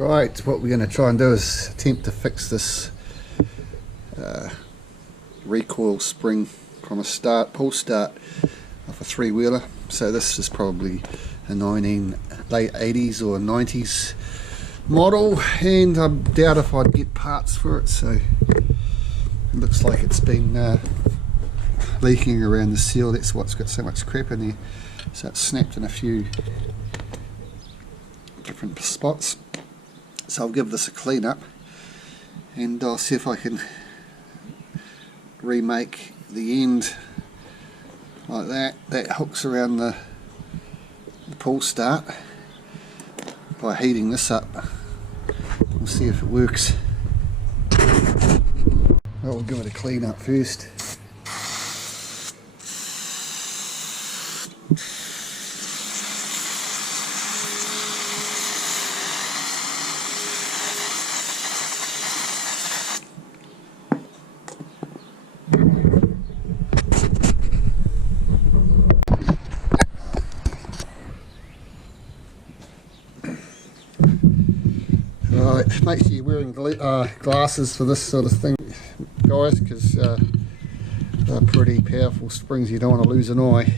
Right, what we're going to try and do is attempt to fix this recoil spring from a pull start of a three-wheeler. So this is probably a late 80s or 90s model, and I doubt if I'd get parts for it, so it looks like it's been leaking around the seal. That's what's got so much crap in there. So it's snapped in a few different spots. So I'll give this a clean up and I'll see if I can remake the end like that. That hooks around the pull start by heating this up. We'll see if it works. Well, we'll give it a clean up first. Right, make sure you're wearing glasses for this sort of thing, guys, because they're pretty powerful springs. You don't want to lose an eye.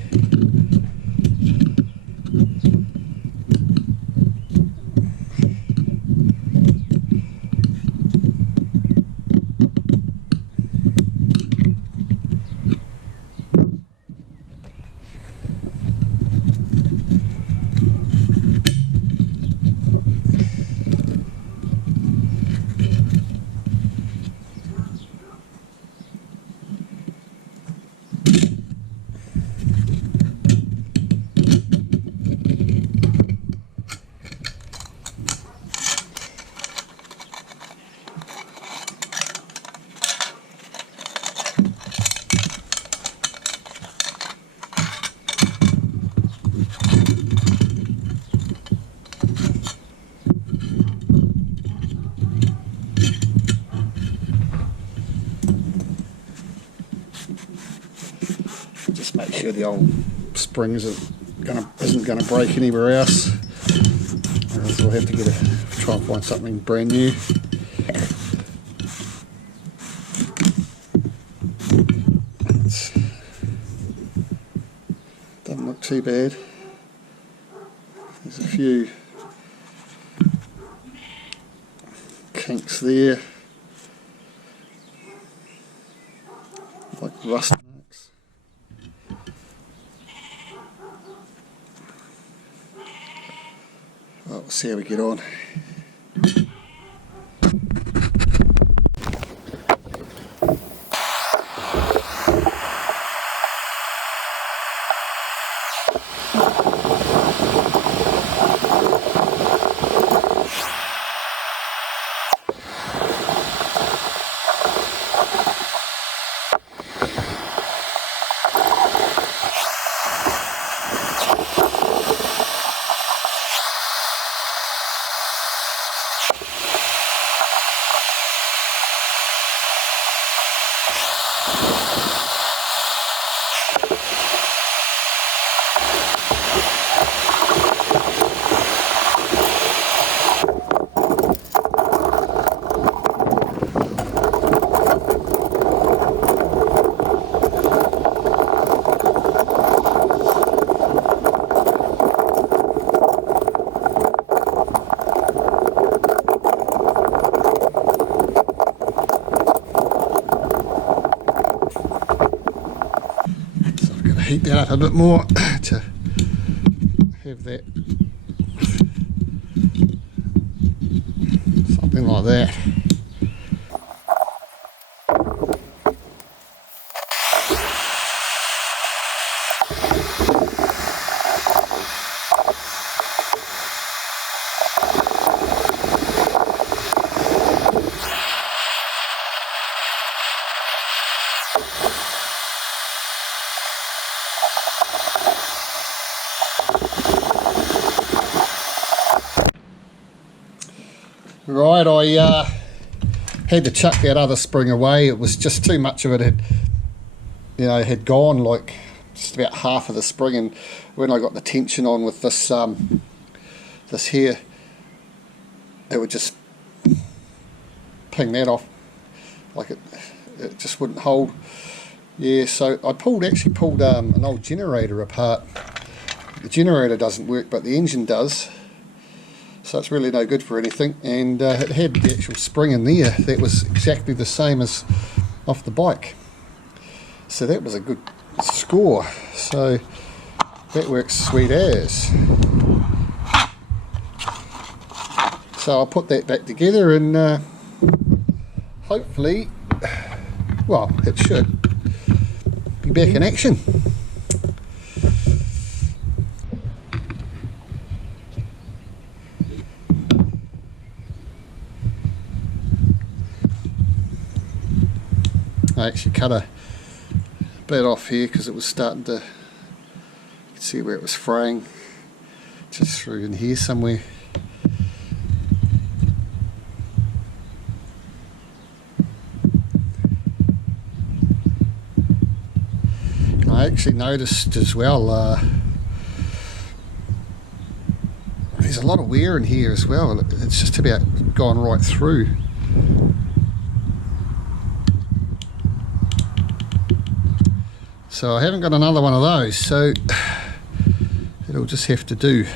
Just make sure the old springs isn't going to break anywhere else, or else we'll have to try and find something brand new. Doesn't look too bad. There's a few kinks there, like rust. Well, we'll see how we get on. Heat that up a bit more to have that something like that. Right, I had to chuck that other spring away. It was just too much of it had gone, like just about half of the spring, and when I got the tension on with this this here, it would just ping that off, like it just wouldn't hold. Yeah, so I actually pulled an old generator apart. The generator doesn't work, but the engine does, so it's really no good for anything. And it had the actual spring in there that was exactly the same as off the bike, so that was a good score. So that works sweet as. So I'll put that back together and hopefully, well, it should be back in action. I actually cut a bit off here because it was starting to, you can see where it was fraying, just through in here somewhere. I actually noticed as well, there's a lot of wear in here as well. It's just about gone right through. So I haven't got another one of those, so it'll just have to do.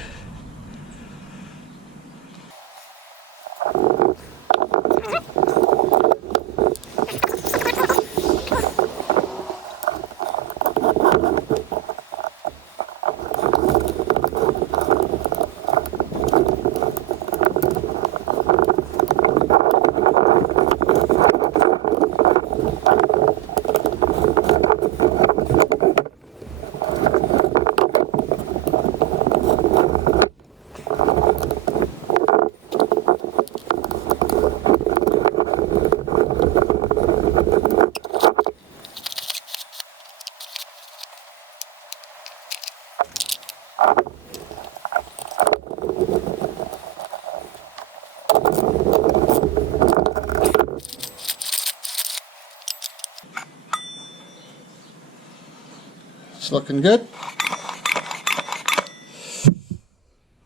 It's looking good.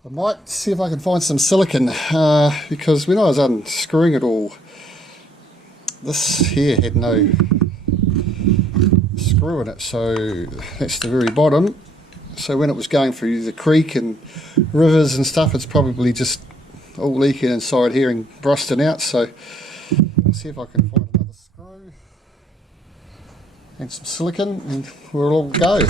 I might see if I can find some silicone, because when I was unscrewing it all, this here had no screw in it, so that's the very bottom. So when it was going through the creek and rivers and stuff, it's probably just all leaking inside here and rusting out. So I'll see if I can find another screw and some silicone and we'll all go.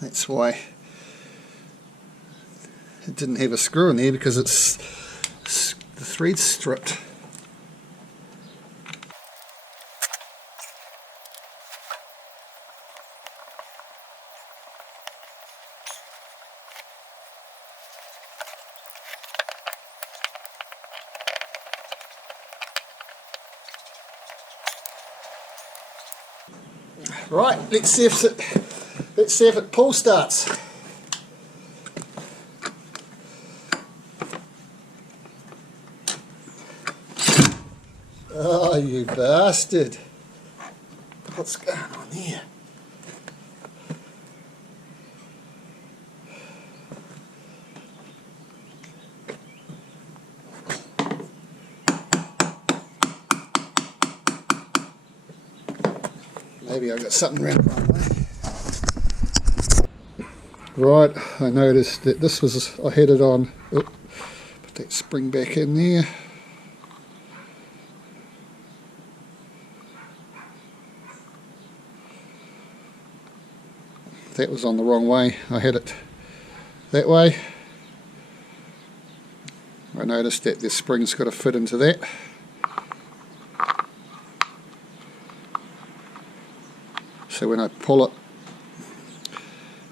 That's why it didn't have a screw in there, because it's the thread's stripped. Right, let's see if it pull starts. Oh, you bastard. What's going on here? Maybe I got something around the wrong way. Right, I noticed that this was, I had it on, put that spring back in there. That was on the wrong way. I had it that way. I noticed that the spring's got to fit into that. So when I pull it,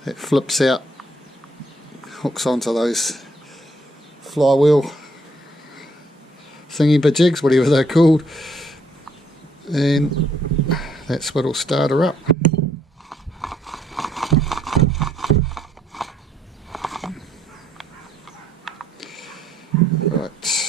it flips out hooks onto those flywheel thingy bajigs, whatever they're called, and that's what'll start her up. Right.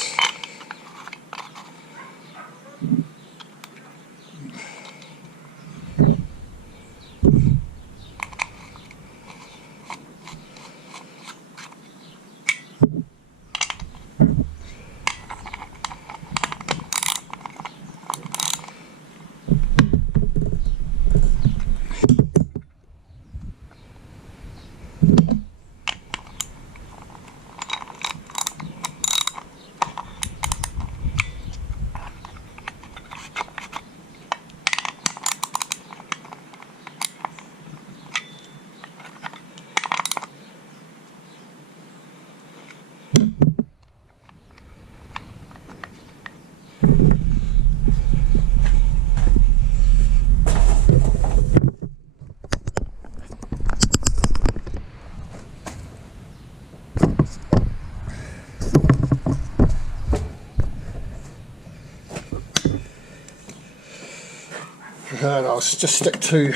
Right, I'll just stick two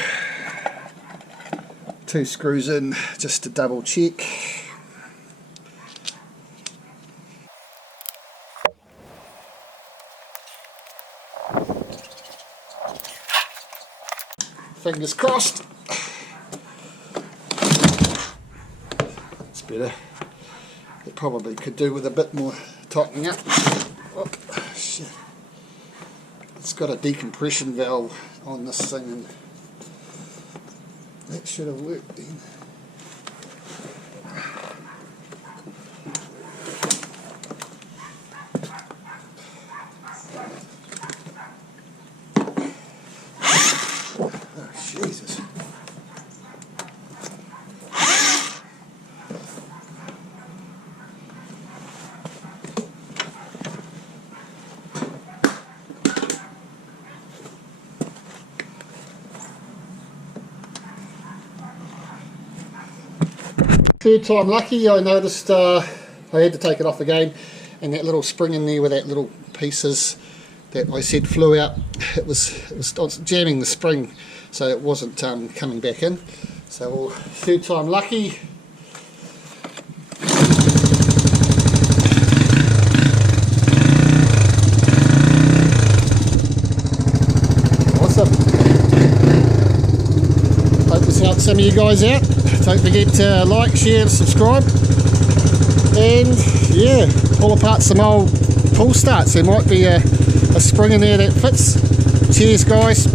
screws in just to double check. Fingers crossed. It's better. It probably could do with a bit more tightening up. Oh, shit. It's got a decompression valve on this thing, and that should have worked then. Oh, Jesus. Third time lucky. I noticed I had to take it off again, and that little spring in there with that little pieces that I said flew out, it was jamming the spring, so it wasn't coming back in. So third time lucky. Awesome. Hope this helps some of you guys out. Don't forget to like, share and subscribe, and yeah, pull apart some old pull starts. There might be a spring in there that fits. Cheers guys.